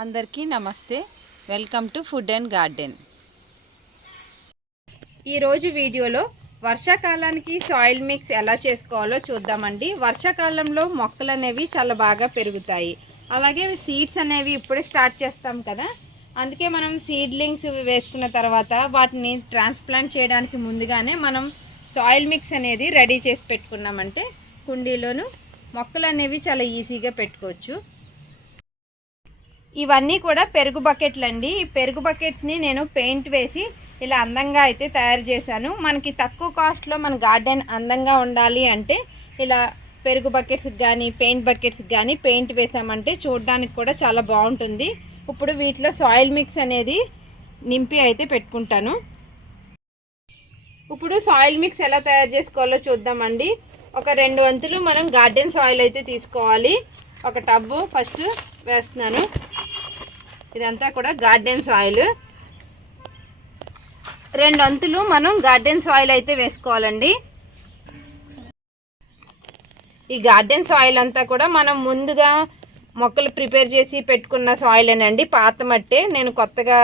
అందరికీ నమస్తే. Welcome to food and garden. ఈరోజు వీడియోలో వర్షాకాలానికి సాయిల్ మిక్స్ ఎలా చేసుకోవాలో చూద్దామండి. వర్షాకాలంలో మొక్కలు అనేవి చాలా బాగా పెరుగుతాయి. అలాగే సీడ్స్ అనేవి ఇప్పుడే స్టార్ట్ చేస్తాం కదా. అందుకే మనం సీడ్లింగ్స్ వేసుకున్న తర్వాత వాటిని ట్రాన్స్ప్లాంట్ చేయడానికి ముందుగానే మనం సాయిల్ మిక్స్ అనేది రెడీ చేసి పెట్టుకున్నామంటే కుండీలోను మొక్కలు అనేవి చాలా ఈజీగా పెట్టుకోవచ్చు. ఇవన్నీ కూడా పెరుగు బకెట్లు అండి ఈ పెరుగు బకెట్స్ని నేను పెయింట్ వేసి ఇలా అందంగా అయితే తయారు చేశాను. మనకి తక్కువ కాస్ట్లో మన గార్డెన్ అందంగా ఉండాలి అంటే ఇలా పెరుగు బకెట్స్కి కానీ పెయింట్ బకెట్స్కి కానీ పెయింట్ వేసామంటే చూడడానికి కూడా చాలా బాగుంటుంది. ఇప్పుడు వీటిలో సాయిల్ మిక్స్ అనేది నింపి అయితే పెట్టుకుంటాను. ఇప్పుడు సాయిల్ మిక్స్ ఎలా తయారు చేసుకోవాలో చూద్దామండి. ఒక రెండు వంతులు మనం గార్డెన్ సాయిల్ అయితే తీసుకోవాలి. ఒక టబ్బు ఫస్ట్ వేస్తున్నాను. ఇదంతా కూడా గార్డెన్ సాయిల్. రెండు అంతులు మనం గార్డెన్ సాయిల్ అయితే వేసుకోవాలండి. ఈ గార్డెన్ సాయిల్ అంతా కూడా మనం ముందుగా మొక్కలు ప్రిపేర్ చేసి పెట్టుకున్న సాయిల్ అండి పాత మట్టే. నేను కొత్తగా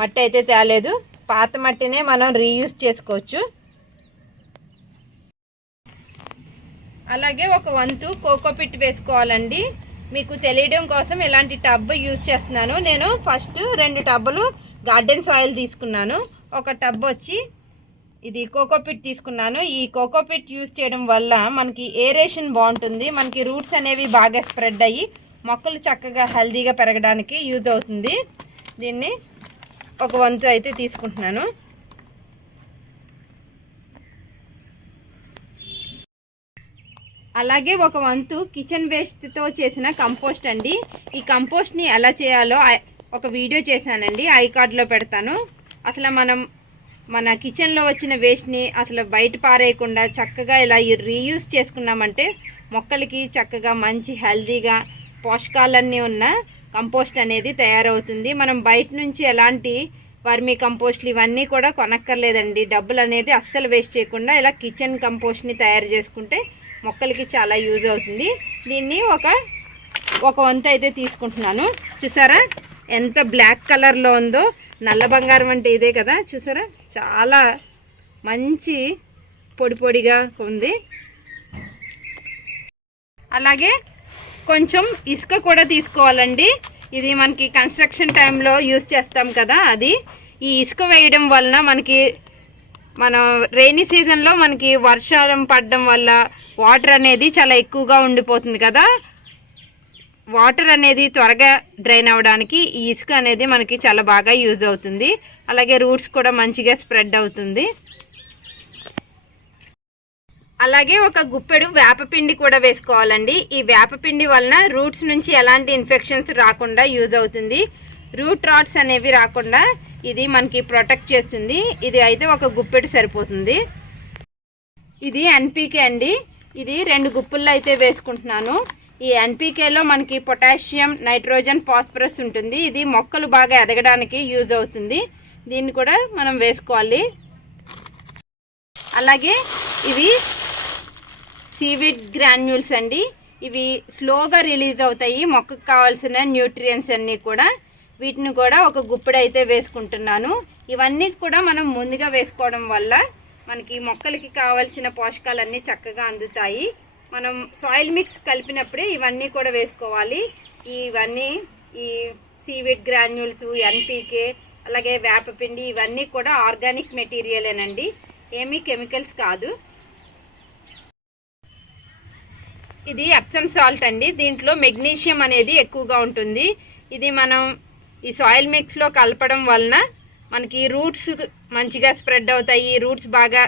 మట్టి అయితే తేలేదు. పాత మట్టినే మనం రీయూజ్ చేసుకోవచ్చు. అలాగే ఒక వంతు కోకోపిట్ వేసుకోవాలండి. మీకు తెలియడం కోసం ఇలాంటి టబ్ యూజ్ చేస్తున్నాను. నేను ఫస్ట్ రెండు టబ్బులు గార్డెన్ సాయిల్ తీసుకున్నాను. ఒక టబ్ వచ్చి ఇది కోకోపిట్ తీసుకున్నాను. ఈ కోకోపిట్ యూజ్ చేయడం వల్ల మనకి ఏరేషన్ బాగుంటుంది. మనకి రూట్స్ అనేవి బాగా స్ప్రెడ్ అయ్యి మొక్కలు చక్కగా హెల్దీగా పెరగడానికి యూజ్ అవుతుంది. దీన్ని ఒక వంతు అయితే తీసుకుంటున్నాను. అలాగే ఒక వంతు కిచెన్ వేస్ట్తో చేసిన కంపోస్ట్ అండి. ఈ కంపోస్ట్ని ఎలా చేయాలో ఒక వీడియో చేశానండి. ఐ కార్డ్లో పెడతాను. అసలు మనం మన కిచెన్లో వచ్చిన వేస్ట్ని అసలు బయట పారేయకుండా చక్కగా ఇలా రీయూస్ చేసుకున్నామంటే మొక్కలకి చక్కగా మంచి హెల్దీగా పోషకాలన్నీ ఉన్న కంపోస్ట్ అనేది తయారవుతుంది. మనం బయట నుంచి ఎలాంటి వర్మీ కంపోస్ట్లు ఇవన్నీ కూడా కొనక్కర్లేదండి. డబ్బులు అనేది అస్సలు వేస్ట్ చేయకుండా ఇలా కిచెన్ కంపోస్ట్ని తయారు చేసుకుంటే మొక్కలకి చాలా యూజ్ అవుతుంది. దీన్ని ఒక ఒక వంతు అయితే తీసుకుంటున్నాను. చూసారా? ఎంత బ్లాక్ కలర్లో ఉందో. నల్ల బంగారం అంటే ఇదే కదా. చూసారా? చాలా మంచి పొడి పొడిగా ఉంది. అలాగే కొంచెం ఇసుక కూడా తీసుకోవాలండి. ఇది మనకి కన్స్ట్రక్షన్ టైంలో యూస్ చేస్తాం కదా అది. ఈ ఇసుక వేయడం వలన మనకి మనం రెయినీ సీజన్లో మనకి వర్షం పడడం వల్ల వాటర్ అనేది చాలా ఎక్కువగా ఉండిపోతుంది కదా. వాటర్ అనేది త్వరగా డ్రైన్ అవ్వడానికి ఈ ఇసుక అనేది మనకి చాలా బాగా యూజ్ అవుతుంది. అలాగే రూట్స్ కూడా మంచిగా స్ప్రెడ్ అవుతుంది. అలాగే ఒక గుప్పెడు వేపపిండి కూడా వేసుకోవాలండి. ఈ వేపపిండి వలన రూట్స్ నుంచి ఎలాంటి ఇన్ఫెక్షన్స్ రాకుండా యూజ్ అవుతుంది. రూట్ రాట్స్ అనేవి రాకుండా ఇది మనకి ప్రొటెక్ట్ చేస్తుంది. ఇది అయితే ఒక గుప్పెడు సరిపోతుంది. ఇది ఎన్పీకే అండి. ఇది రెండు గుప్పుల్లో అయితే వేసుకుంటున్నాను. ఈ ఎన్పీకేలో మనకి పొటాషియం నైట్రోజన్ ఫాస్ఫరస్ ఉంటుంది. ఇది మొక్కలు బాగా ఎదగడానికి యూజ్ అవుతుంది. దీన్ని కూడా మనం వేసుకోవాలి. అలాగే ఇవి సీవిడ్ గ్రాన్యూల్స్ అండి. ఇవి స్లోగా రిలీజ్ అవుతాయి. మొక్కకు కావాల్సిన న్యూట్రియన్స్ అన్నీ కూడా. వీటిని కూడా ఒక గుప్పెడు అయితే వేసుకుంటున్నాను. ఇవన్నీ కూడా మనం ముందుగా వేసుకోవడం వల్ల మనకి మొక్కలకి కావలసిన పోషకాలన్నీ చక్కగా అందుతాయి. మనం సాయిల్ మిక్స్ కలిపినప్పుడే ఇవన్నీ కూడా వేసుకోవాలి. ఇవన్నీ ఈ సీవిడ్ గ్రాన్యూల్స్ ఎన్పీకే అలాగే వేపపిండి ఇవన్నీ కూడా ఆర్గానిక్ మెటీరియలేనండి. ఏమీ కెమికల్స్ కాదు. ఇది ఎప్సమ్ సాల్ట్ అండి. దీంట్లో మెగ్నీషియం అనేది ఎక్కువగా ఉంటుంది. ఇది మనం ఈ సాయిల్ మిక్స్లో కలపడం వలన మనకి రూట్స్ మంచిగా స్ప్రెడ్ అవుతాయి. రూట్స్ బాగా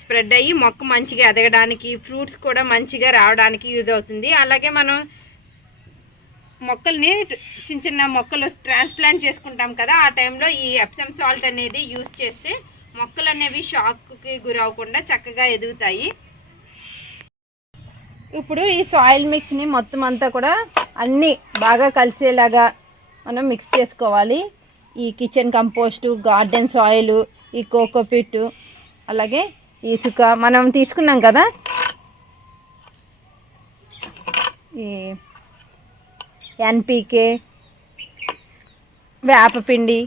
స్ప్రెడ్ అయ్యి మొక్క మంచిగా ఎదగడానికి ఫ్రూట్స్ కూడా మంచిగా రావడానికి యూజ్ అవుతుంది. అలాగే మనం మొక్కల్ని చిన్న చిన్న మొక్కలు ట్రాన్స్ప్లాంట్ చేసుకుంటాం కదా ఆ టైంలో ఈ ఎప్సమ్ సాల్ట్ అనేది యూజ్ చేస్తే మొక్కలు అనేవి షాక్కి గురవకుండా చక్కగా ఎదుగుతాయి. ఇప్పుడు ఈ సాయిల్ మిక్స్ని మొత్తం అంతా కూడా అన్నీ బాగా కలిసేలాగా మనం మిక్స్ చేసుకోవాలి. ఈ కిచెన్ కంపోస్టు గార్డెన్ సాయిల్ ఈ కోకోపిట్ అలాగే ఇసుక మనం తీసుకున్నాం కదా. ఈ ఎన్పికే వేపపిండి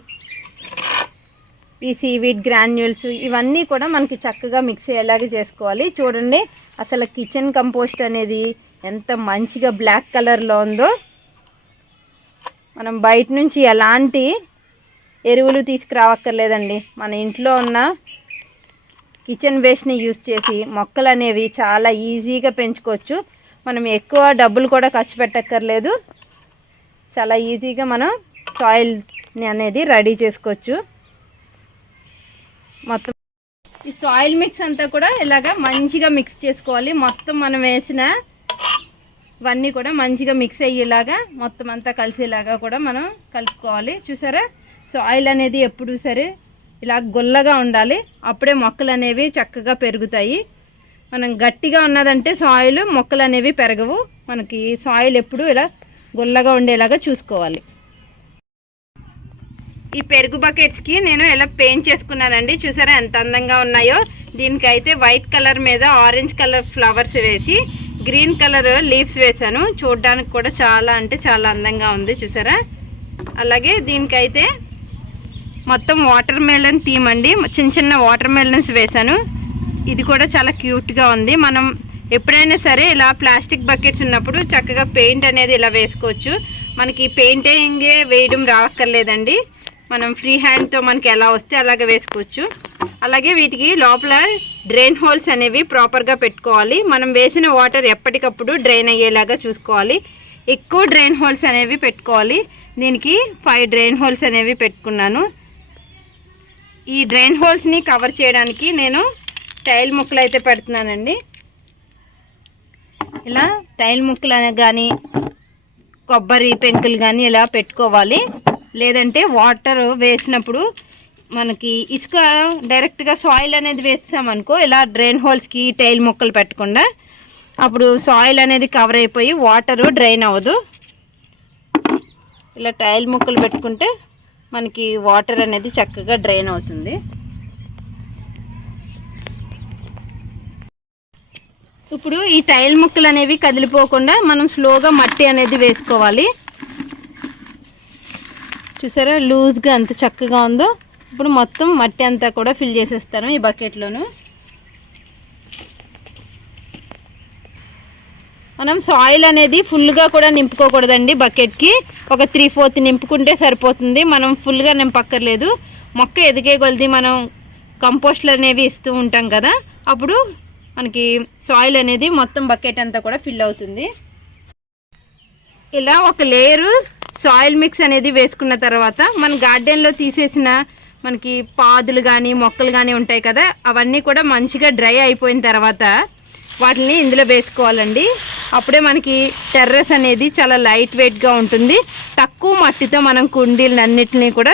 ఈ సీవీడ్ గ్రాన్యూల్స్ ఇవన్నీ కూడా మనకి చక్కగా మిక్స్ అయ్యేలాగా చేసుకోవాలి. చూడండి అసలు కిచెన్ కంపోస్ట్ అనేది ఎంత మంచిగా బ్లాక్ కలర్లో ఉందో. మనం బయట నుంచి ఎలాంటి ఎరువులు తీసుకురావక్కర్లేదండి. మన ఇంట్లో ఉన్న కిచెన్ వేస్ట్ని యూస్ చేసి మొక్కలు అనేవి చాలా ఈజీగా పెంచుకోవచ్చు. మనం ఎక్కువ డబ్బులు కూడా ఖర్చు పెట్టక్కర్లేదు. చాలా ఈజీగా మనం సాయిల్ని అనేది రెడీ చేసుకోవచ్చు. మొత్తం ఈ సాయిల్ మిక్స్ అంతా కూడా ఇలాగా మంచిగా మిక్స్ చేసుకోవాలి. మొత్తం మనం వేసిన ఇవన్నీ కూడా మంచిగా మిక్స్ అయ్యేలాగా మొత్తం అంతా కలిసేలాగా కూడా మనం కలుపుకోవాలి. చూసారా? సాయిల్ అనేది ఎప్పుడు సరే ఇలా గుల్లగా ఉండాలి. అప్పుడే మొక్కలు అనేవి చక్కగా పెరుగుతాయి. మనం గట్టిగా ఉన్నదంటే సాయిల్ మొక్కలు అనేవి పెరగవు. మనకి సాయిల్ ఎప్పుడు ఇలా గుల్లగా ఉండేలాగా చూసుకోవాలి. ఈ పెరుగు బకెట్స్కి నేను ఇలా పెయింట్ చేసుకున్నానండి? చూసారా ఎంత అందంగా ఉన్నాయో? దీనికైతే వైట్ కలర్ మీద ఆరెంజ్ కలర్ ఫ్లవర్స్ వేసి గ్రీన్ కలర్ లీవ్స్ వేసాను చూడడానికి కూడా చాలా అంటే చాలా అందంగా ఉంది చూసారా? అలాగే దీనికైతే మొత్తం వాటర్ మెలన్ థీమ్ అండి. చిన్న చిన్న వాటర్ మెలన్స్ వేసాను ఇది కూడా చాలా క్యూట్గా ఉంది. మనం ఎప్పుడైనా సరే ఇలా ప్లాస్టిక్ బకెట్స్ ఉన్నప్పుడు చక్కగా పెయింట్ అనేది ఇలా వేసుకోవచ్చు. మనకి పెయింటింగే వేయడం రావక్కర్లేదండి మనం ఫ్రీ హ్యాండ్తో మనకి ఎలా వస్తే అలాగే వేసుకోవచ్చు. అలాగే వీటికి లోపల డ్రైన్ హోల్స్ అనేవి ప్రాపర్గా పెట్టుకోవాలి. మనం వేసిన వాటర్ ఎప్పటికప్పుడు డ్రైన్ అయ్యేలాగా చూసుకోవాలి. ఎక్కువ డ్రైన్ హోల్స్ అనేవి పెట్టుకోవాలి. దీనికి ఫైవ్ డ్రైన్ హోల్స్ అనేవి పెట్టుకున్నాను. ఈ డ్రైన్ హోల్స్ని కవర్ చేయడానికి నేను టైల్ ముక్కలు అయితే పెడుతున్నానండి. ఇలా టైల్ ముక్కలు కానీ కొబ్బరి పెంకులు కానీ ఇలా పెట్టుకోవాలి. లేదంటే వాటర్ వేసినప్పుడు మనకి ఇసుక డైరెక్ట్గా సాయిల్ అనేది వేస్తామనుకో ఇలా డ్రైన్ హోల్స్కి టైల్ ముక్కలు పెట్టకుండా అప్పుడు సాయిల్ అనేది కవర్ అయిపోయి వాటర్ డ్రైన్ అవ్వదు. ఇలా టైల్ ముక్కలు పెట్టుకుంటే మనకి వాటర్ అనేది చక్కగా డ్రైన్ అవుతుంది. ఇప్పుడు ఈ టైల్ ముక్కలు అనేవి కదిలిపోకుండా మనం స్లోగా మట్టి అనేది వేసుకోవాలి. చూసారా? లూజ్గా ఎంత చక్కగా ఉందో. ఇప్పుడు మొత్తం మట్టి అంతా కూడా ఫిల్ చేసేస్తాను ఈ బకెట్లోను మనం సాయిల్ అనేది ఫుల్గా కూడా నింపుకోకూడదండి బకెట్కి ఒక త్రీ ఫోర్త్ నింపుకుంటే సరిపోతుంది. మనం ఫుల్గా నింపక్కర్లేదు. మొక్క ఎదిగే కొలది మనం కంపోస్ట్లు అనేవి ఇస్తూ ఉంటాం కదా. అప్పుడు మనకి సాయిల్ అనేది మొత్తం బకెట్ అంతా కూడా ఫిల్ అవుతుంది. ఇలా ఒక లేయరు సాయిల్ మిక్స్ అనేది వేసుకున్న తర్వాత మన గార్డెన్లో తీసేసిన మనకి పాదులు కానీ మొక్కలు కానీ ఉంటాయి కదా అవన్నీ కూడా మంచిగా డ్రై అయిపోయిన తర్వాత వాటిని ఇందులో వేసుకోవాలండి. అప్పుడే మనకి టెర్రస్ అనేది చాలా లైట్ వెయిట్గా ఉంటుంది. తక్కువ మట్టితో మనం కుండీలన్నిటిని కూడా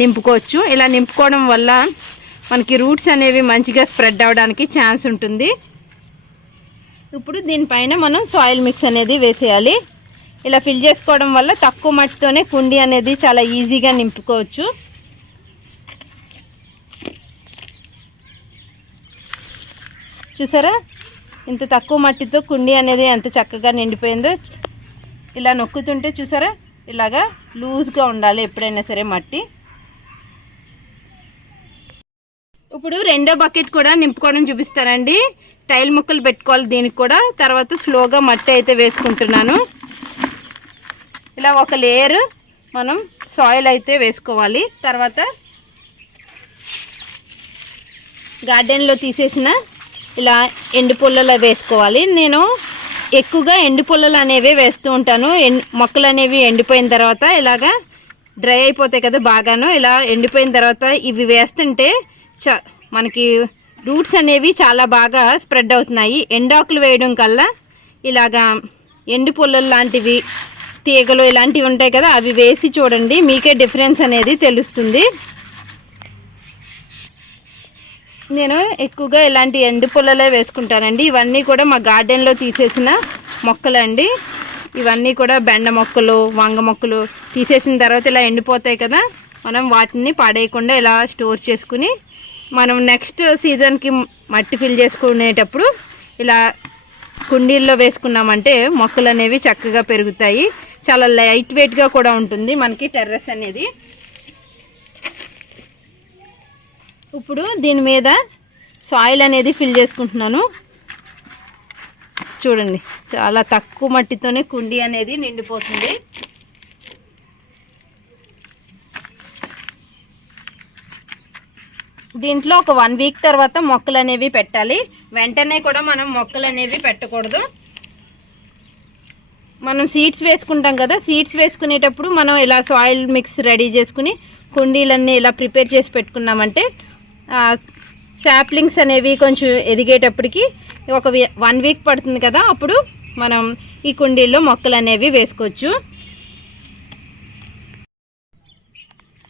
నింపుకోవచ్చు. ఇలా నింపుకోవడం వల్ల మనకి రూట్స్ అనేవి మంచిగా స్ప్రెడ్ అవడానికి ఛాన్స్ ఉంటుంది. ఇప్పుడు దీనిపైన మనం సాయిల్ మిక్స్ అనేది వేసేయాలి. ఇలా ఫిల్ చేసుకోవడం వల్ల తక్కువ మట్టితోనే కుండీ అనేది చాలా ఈజీగా నింపుకోవచ్చు. చూసారా? ఇంత తక్కువ మట్టితో కుండీ అనేది ఎంత చక్కగా నిండిపోయిందో. ఇలా నొక్కుతుంటే చూసారా? ఇలాగా లూజ్గా ఉండాలి ఎప్పుడైనా సరే మట్టి. ఇప్పుడు రెండో బకెట్ కూడా నింపుకోవడం చూపిస్తానండి. టైల్ ముక్కలు పెట్టుకోవాలి దీనికి కూడా. తర్వాత స్లోగా మట్టి అయితే వేసుకుంటున్నాను. ఇలా ఒక లేయర్ మనం సాయిల్ అయితే వేసుకోవాలి. తర్వాత గార్డెన్లో తీసేసిన ఇలా ఎండు పుల్లలు వేసుకోవాలి. నేను ఎక్కువగా ఎండు పుల్లలు అనేవి వేస్తూ ఉంటాను. మొక్కలు అనేవి ఎండిపోయిన తర్వాత ఇలాగా డ్రై అయిపోతాయి కదా బాగాను. ఇలా ఎండిపోయిన తర్వాత ఇవి వేస్తుంటే చ మనకి రూట్స్ అనేవి చాలా బాగా స్ప్రెడ్ అవుతున్నాయి. ఎండాకులు వేయడం కల్లా ఇలాగా ఎండు పుల్లలు లాంటివి తీగలు ఇలాంటివి ఉంటాయి కదా అవి వేసి చూడండి. మీకే డిఫరెన్స్ అనేది తెలుస్తుంది. నేను ఎక్కువగా ఇలాంటి ఎండు పుల్లలే వేసుకుంటానండి. ఇవన్నీ కూడా మా గార్డెన్లో తీసేసిన మొక్కలండి. ఇవన్నీ కూడా బెండ మొక్కలు వంగ మొక్కలు తీసేసిన తర్వాత ఇలా ఎండిపోతాయి కదా మనం వాటిని పాడేయకుండా ఇలా స్టోర్ చేసుకుని మనం నెక్స్ట్ సీజన్కి మట్టి ఫిల్ చేసుకునేటప్పుడు ఇలా కుండీల్లో వేసుకున్నామంటే మొక్కలు అనేవి చక్కగా పెరుగుతాయి. చాలా లైట్ వెయిట్గా కూడా ఉంటుంది మనకి టెర్రస్ అనేది. ఇప్పుడు దీని మీద సాయిల్ అనేది ఫిల్ చేసుకుంటున్నాను. చూడండి చాలా తక్కువ మట్టితోనే కుండీ అనేది నిండిపోతుంది. దీంట్లో ఒక వన్ వీక్ తర్వాత మొక్కలు అనేవి పెట్టాలి. వెంటనే కూడా మనం మొక్కలు అనేవి పెట్టకూడదు. మనం సీడ్స్ వేసుకుంటాం కదా సీడ్స్ వేసుకునేటప్పుడు మనం ఇలా సాయిల్ మిక్స్ రెడీ చేసుకుని కుండీలన్నీ ఇలా ప్రిపేర్ చేసి పెట్టుకున్నామంటే శాప్లింగ్స్ అనేవి కొంచెం ఎదిగేటప్పటికి ఒక వన్ వీక్ పడుతుంది కదా అప్పుడు మనం ఈ కుండీల్లో మొక్కలు అనేవి వేసుకోవచ్చు.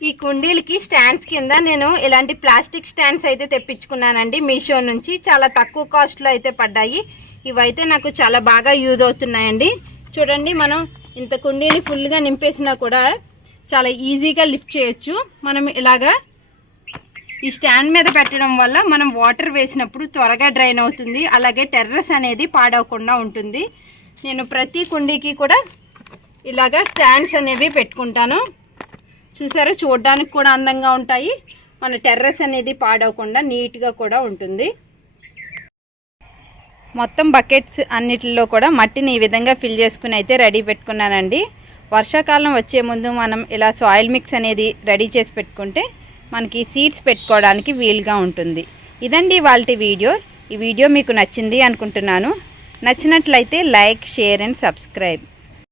ఈ కుండీలకి స్టాండ్స్ కింద నేను ఇలాంటి ప్లాస్టిక్ స్టాండ్స్ అయితే తెప్పించుకున్నానండి మీషో నుంచి. చాలా తక్కువ కాస్ట్లో అయితే పడ్డాయి. ఇవైతే నాకు చాలా బాగా యూజ్ అవుతున్నాయండి. చూడండి మనం ఇంత కుండీని ఫుల్గా నింపేసినా కూడా చాలా ఈజీగా లిఫ్ట్ చేయొచ్చు. మనం ఇలాగా ఈ స్టాండ్ మీద పెట్టడం వల్ల మనం వాటర్ వేసినప్పుడు త్వరగా డ్రైన్ అవుతుంది. అలాగే టెర్రస్ అనేది పాడవకుండా ఉంటుంది. నేను ప్రతి కుండీకి కూడా ఇలాగా స్టాండ్స్ అనేవి పెట్టుకుంటాను. చూసారా? చూడడానికి కూడా అందంగా ఉంటాయి. మన టెర్రస్ అనేది పాడవకుండా నీట్గా కూడా ఉంటుంది. మొత్తం బకెట్స్ అన్నిటిలో కూడా మట్టిని ఈ విధంగా ఫిల్ చేసుకుని అయితే రెడీ పెట్టుకున్నానండి. వర్షాకాలం వచ్చే ముందు మనం ఇలా సాయిల్ మిక్స్ అనేది రెడీ చేసి పెట్టుకుంటే మనకి సీడ్స్ పెట్టుకోవడానికి వీలుగా ఉంటుంది. ఇదండి వాళ్ళ వీడియో. ఈ వీడియో మీకు నచ్చింది అనుకుంటున్నాను. నచ్చినట్లయితే లైక్ షేర్ అండ్ సబ్స్క్రైబ్.